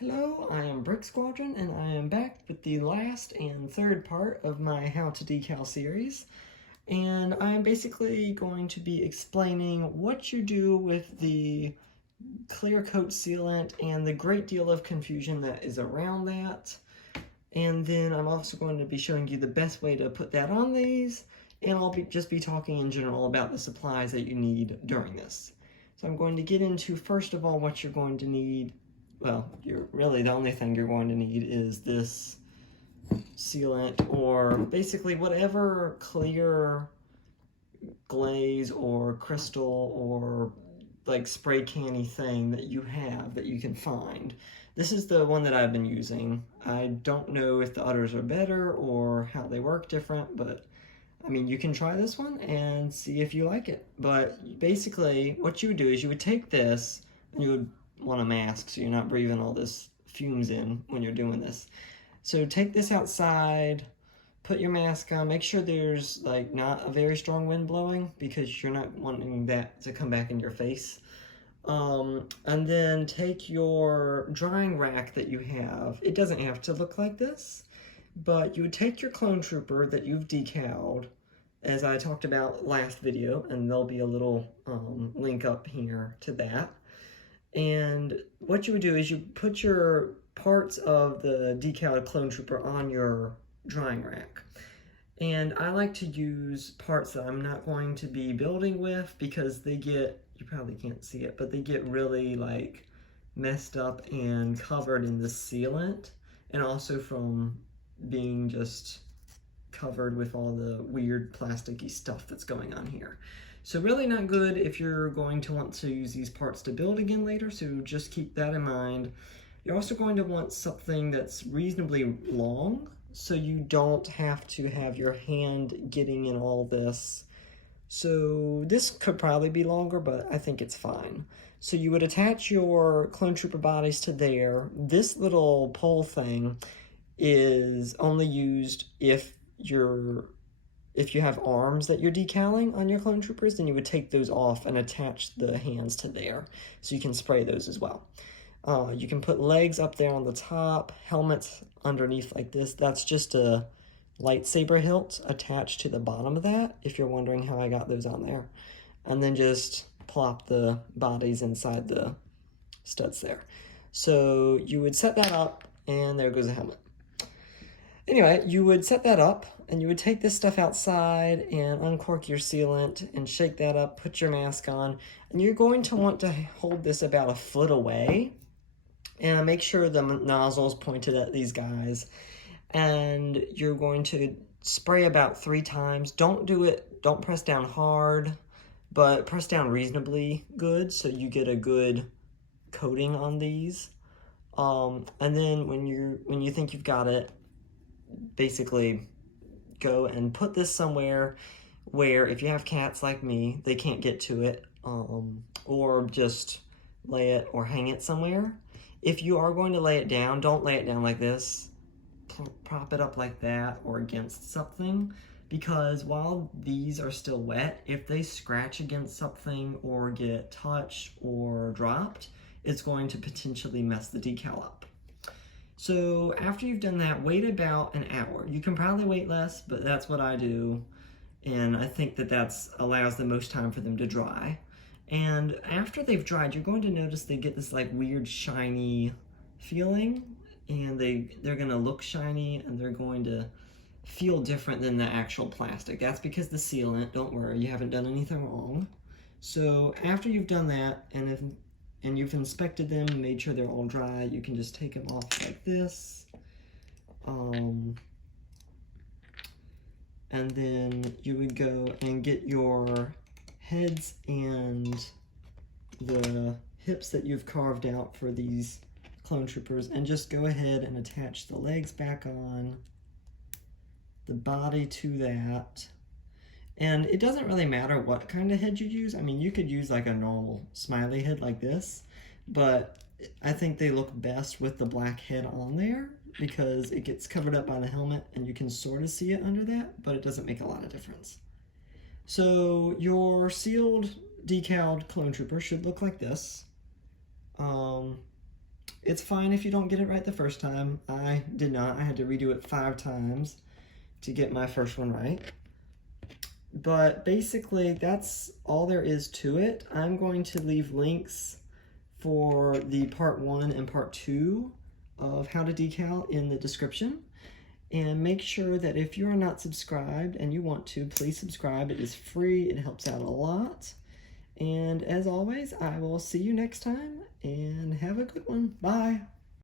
Hello, I am Brick Squadron, and I am back with the last and third part of my How to Decal series. And I am basically going to be explaining what you do with the clear coat sealant and the great deal of confusion that is around that. And then I'm also going to be showing you the best way to put that on these, and I'll just be talking in general about the supplies that you need during this. So I'm going to get into, first of all, what you're going to need. Well, really the only thing you're going to need is this sealant, or basically whatever clear glaze or crystal or like spray canny thing that you have that you can find. This is the one that I've been using. I don't know if the others are better or how they work different, but I mean, you can try this one and see if you like it. But basically, what you would do is you would take this, and you would want a mask so you're not breathing all this fumes in when you're doing this. So take this outside, put your mask on, make sure there's like not a very strong wind blowing because you're not wanting that to come back in your face. And then take your drying rack that you have. It doesn't have to look like this, but you would take your clone trooper that you've decaled, as I talked about last video, and there'll be a little link up here to that. And what you would do is you put your parts of the decaled clone trooper on your drying rack. And I like to use parts that I'm not going to be building with because they get, you probably can't see it, but they get really like messed up and covered in the sealant, and also from being just covered with all the weird plasticky stuff that's going on here. So really not good if you're going to want to use these parts to build again later, so just keep that in mind. You're also going to want something that's reasonably long, so you don't have to have your hand getting in all this. So this could probably be longer, but I think it's fine. So you would attach your clone trooper bodies to there. This little pole thing is only used if you have arms that you're decaling on your clone troopers, then you would take those off and attach the hands to there, so you can spray those as well. You can put legs up there on the top, helmets underneath like this. That's just a lightsaber hilt attached to the bottom of that, if you're wondering how I got those on there. And then just plop the bodies inside the studs there. So you would set that up, and there goes the helmet. Anyway, you would set that up, and you would take this stuff outside and uncork your sealant and shake that up, put your mask on, and you're going to want to hold this about a foot away, and make sure the nozzle's pointed at these guys, and you're going to spray about 3 times. Don't press down hard, but press down reasonably good so you get a good coating on these. And then when you think you've got it, basically go and put this somewhere where, if you have cats like me, they can't get to it, or just lay it or hang it somewhere. If you are going to lay it down, don't lay it down like this. Prop it up like that or against something, because while these are still wet, if they scratch against something or get touched or dropped, it's going to potentially mess the decal up. So after you've done that, wait about an hour. You can probably wait less, but that's what I do, and I think that allows the most time for them to dry. And after they've dried, you're going to notice they get this like weird shiny feeling, and they're going to look shiny, and they're going to feel different than the actual plastic. That's because the sealant, don't worry, you haven't done anything wrong. So after you've done that, and you've inspected them and made sure they're all dry, you can just take them off like this. And then you would go and get your heads and the hips that you've carved out for these clone troopers, and just go ahead and attach the legs back on, the body to that. And it doesn't really matter what kind of head you use. I mean, you could use like a normal smiley head like this, but I think they look best with the black head on there because it gets covered up by the helmet and you can sort of see it under that, but it doesn't make a lot of difference. So your sealed, decaled clone trooper should look like this. It's fine if you don't get it right the first time. I did not. I had to redo it 5 times to get my first one right. But basically, that's all there is to it. I'm going to leave links for the part 1 and part 2 of how to decal in the description. And make sure that if you are not subscribed and you want to, please subscribe. It is free. It helps out a lot. And as always, I will see you next time, and have a good one. Bye.